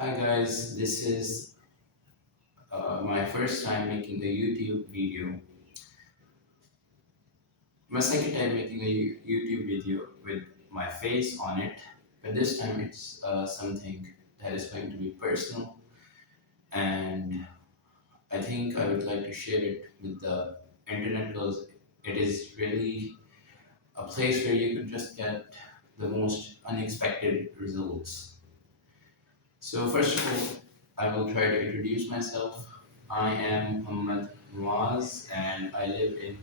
Hi guys, this is my first time making a YouTube video. My second time making a YouTube video with my face on it, but this time it's something that is going to be personal, and I think I would like to share it with the internet because it is really a place where you could just get the most unexpected results. So first of all, I will try to introduce myself. I am Muhammad Nawaz and I live in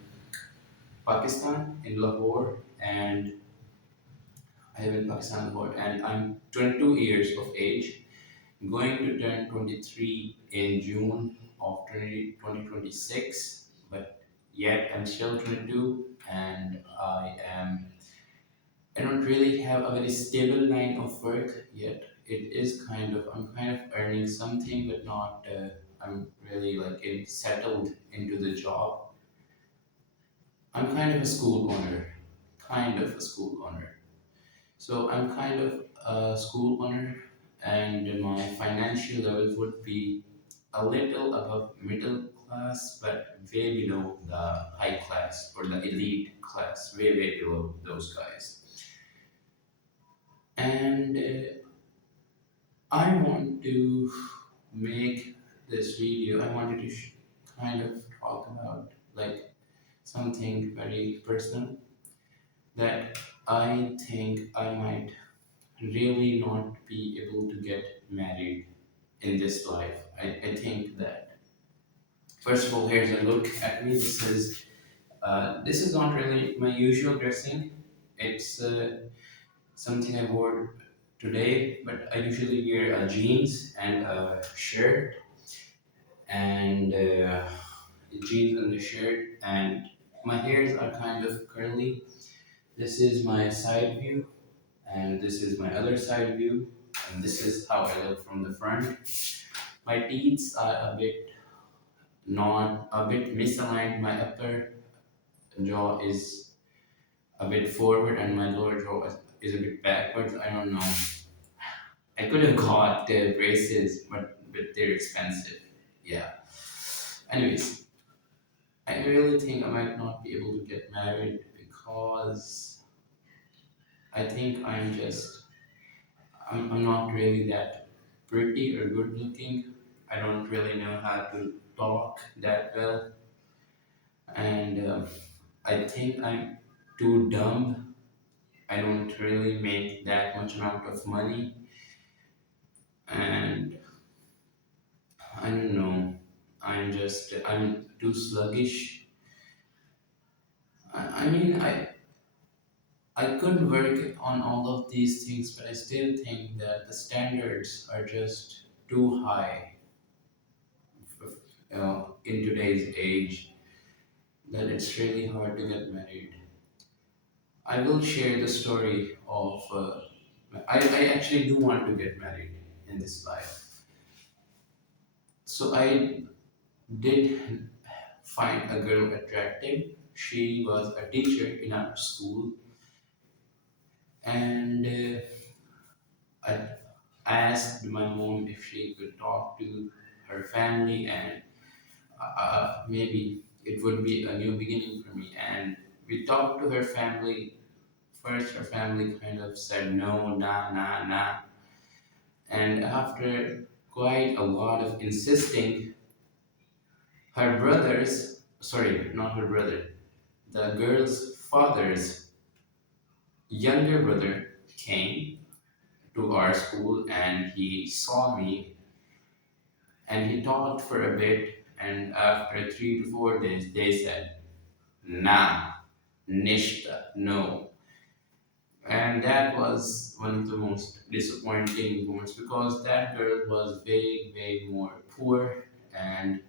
Pakistan, in Lahore, and I live in Pakistan, Lahore, and I'm 22 years of age, going to turn 23 in June of 2026, but yet I'm still 22 and I don't really have a very stable line of work yet. I'm kind of earning something, but not. I'm really like settled into the job. I'm kind of a school owner, kind of a school owner. So I'm kind of a school owner, and my financial level would be a little above middle class, but way below the high class or the elite class, way below those guys. And I want to make this video. I wanted to kind of talk about like something very personal that I think I might really not be able to get married in this life. I think that first of all, here's a look at me. This is not really my usual dressing. It's something I wore today, but I usually wear jeans and a shirt and jeans and the shirt, and my hairs are kind of curly. This is my side view, and this is my other side view, and this is how I look from the front. My teeth are a bit misaligned. My upper jaw is a bit forward, and my lower jaw is a bit backwards. I don't know. I could have got braces, but they're expensive. Yeah. Anyways, I really think I might not be able to get married because I think I'm not really that pretty or good looking. I don't really know how to talk that well, and I think I'm too dumb. I don't really make that much amount of money, and I don't know. I'm too sluggish. I mean, I could work on all of these things, but I still think that the standards are just too high in today's age that it's really hard to get married. I will share the story of. I actually do want to get married in this life. So I did find a girl attractive. She was a teacher in our school, and I asked my mom if she could talk to her family, and maybe it would be a new beginning for me. And we talked to her family. First, her family kind of said no, nah. And after quite a lot of insisting, her brothers, sorry, not her brother, the girl's father's younger brother came to our school and he saw me and he talked for a bit. And after 3 to 4 days, they said, nah, nishta, no. And that was one of the most disappointing moments because that girl was way more poor and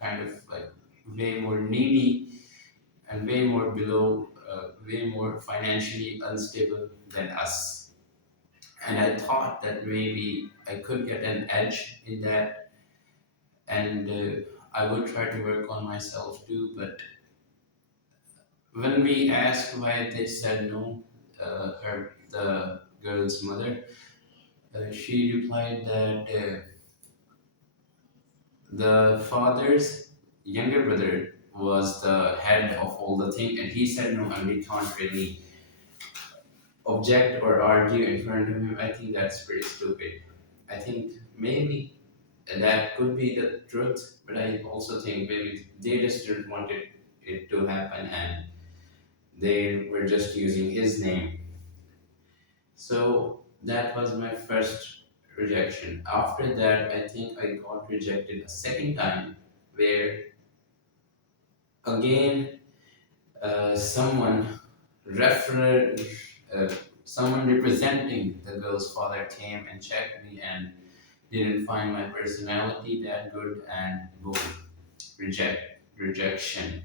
kind of like way more needy and way more financially unstable than us. And I thought that maybe I could get an edge in that, and I would try to work on myself too. But when we asked why they said no, the girl's mother, She replied that the father's younger brother was the head of all the thing, and he said no, and we can't really object or argue in front of him. I think that's pretty stupid. I think maybe that could be the truth, but I also think maybe they just didn't want it to happen, and they were just using his name. So that was my first rejection. After that, I think I got rejected a second time, where again someone refer uh, someone representing the girl's father came and checked me and didn't find my personality that good, and boom, rejection.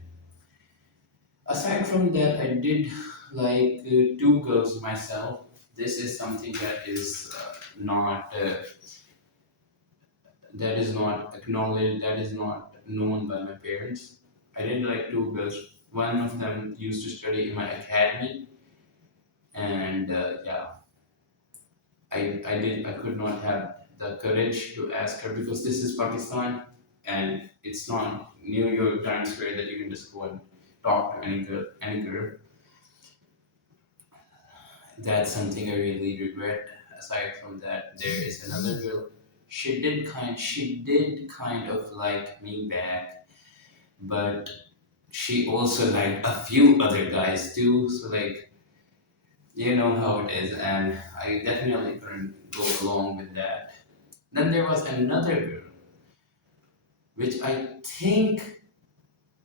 Aside from that, I did like two girls myself. This is something that is not acknowledged, that is not known by my parents. I did like two girls. One of them used to study in my academy, and yeah, I could not have the courage to ask her because this is Pakistan, and it's not New York Times Square that you can just go and talk to any girl. That's something I really regret. Aside from that, there is another girl. She did kind of like me back, but she also liked a few other guys too. So like, you know how it is, and I definitely couldn't go along with that. Then there was another girl which I think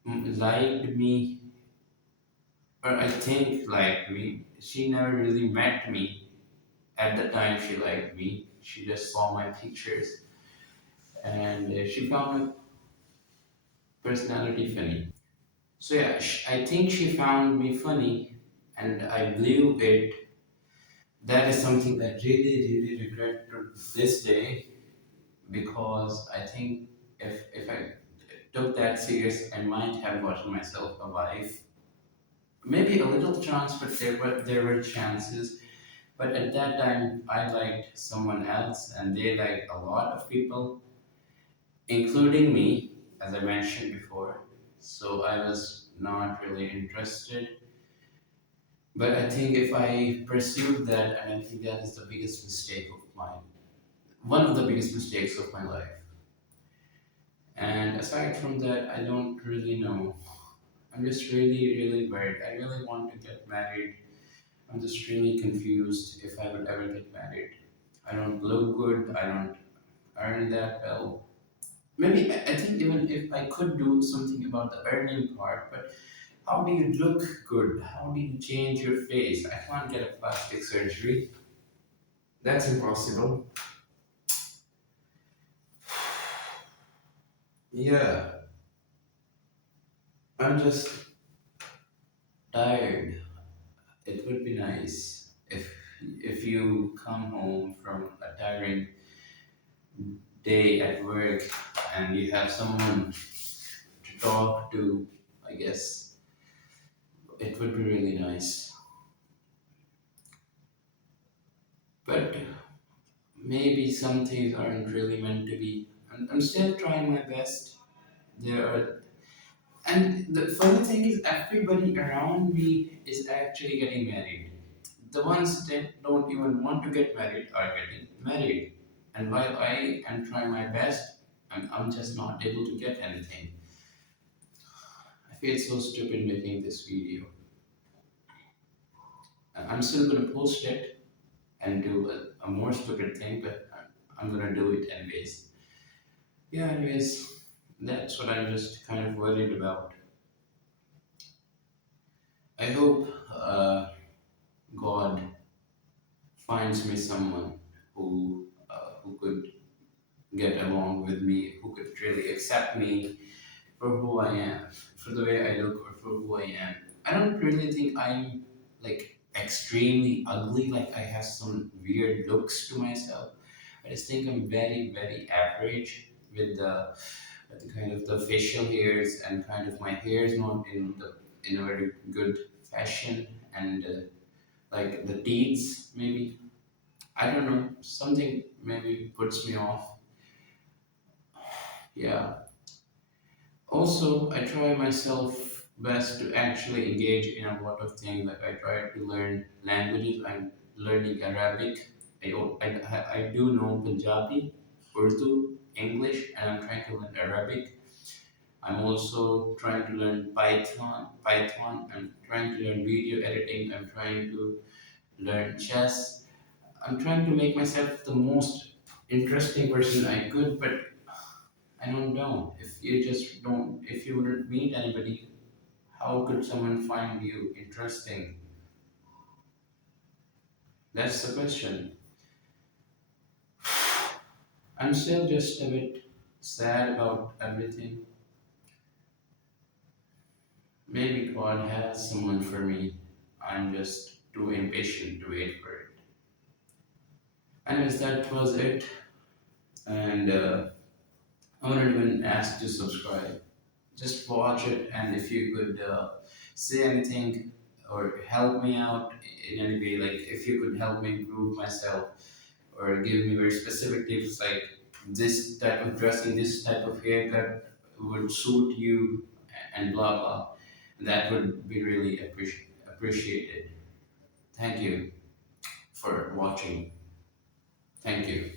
liked me, or I think liked me. She never really met me at the time she liked me. She just saw my pictures, and she found my personality funny. So yeah, I think she found me funny, and I blew it. That is something I really, really regret to this day, because I think if I took that serious, I might have gotten myself a wife. Maybe a little chance, but there were chances. But at that time, I liked someone else, and they liked a lot of people, including me, as I mentioned before. So I was not really interested. But I think if I pursued that, and I think that is the biggest mistake of mine, one of the biggest mistakes of my life. And aside from that, I don't really know. I'm just really, really worried. I really want to get married. I'm just really confused if I would ever get married. I don't look good. I don't earn that well. Maybe I think even if I could do something about the earning part, but how do you look good? How do you change your face? I can't get a plastic surgery. That's impossible. Yeah, I'm just tired. It would be nice if you come home from a tiring day at work and you have someone to talk to. I guess it would be really nice. But maybe some things aren't really meant to be. I'm still trying my best. There are, and the funny thing is, everybody around me is actually getting married. The ones that don't even want to get married are getting married. And while I am trying my best, I'm just not able to get anything. I feel so stupid making this video. I'm still gonna post it and do a more stupid thing, but I'm gonna do it anyways. Yeah, anyways, that's what I'm just kind of worried about. I hope God finds me someone who could get along with me, who could really accept me for who I am, for the way I look, or for who I am. I don't really think I'm like extremely ugly, like I have some weird looks to myself. I just think I'm very, very average with the kind of the facial hairs, and kind of my hair is not in a very good fashion, and like the teeth maybe. I don't know, something maybe puts me off. Yeah. Also, I try myself best to actually engage in a lot of things. Like I try to learn languages. I'm learning Arabic. I do know Punjabi, Urdu, English, and I'm trying to learn Arabic. I'm also trying to learn Python. I'm trying to learn video editing. I'm trying to learn chess. I'm trying to make myself the most interesting person I could, but I don't know. If you wouldn't meet anybody, how could someone find you interesting? That's the question. I'm still just a bit sad about everything. Maybe God has someone for me. I'm just too impatient to wait for it. Anyways, that was it. And I wouldn't even ask to subscribe. Just watch it, and if you could say anything or help me out in any way, like if you could help me improve myself or give me very specific tips, like this type of dressing, this type of haircut would suit you, and blah blah, that would be really appreciated. Thank you for watching. Thank you.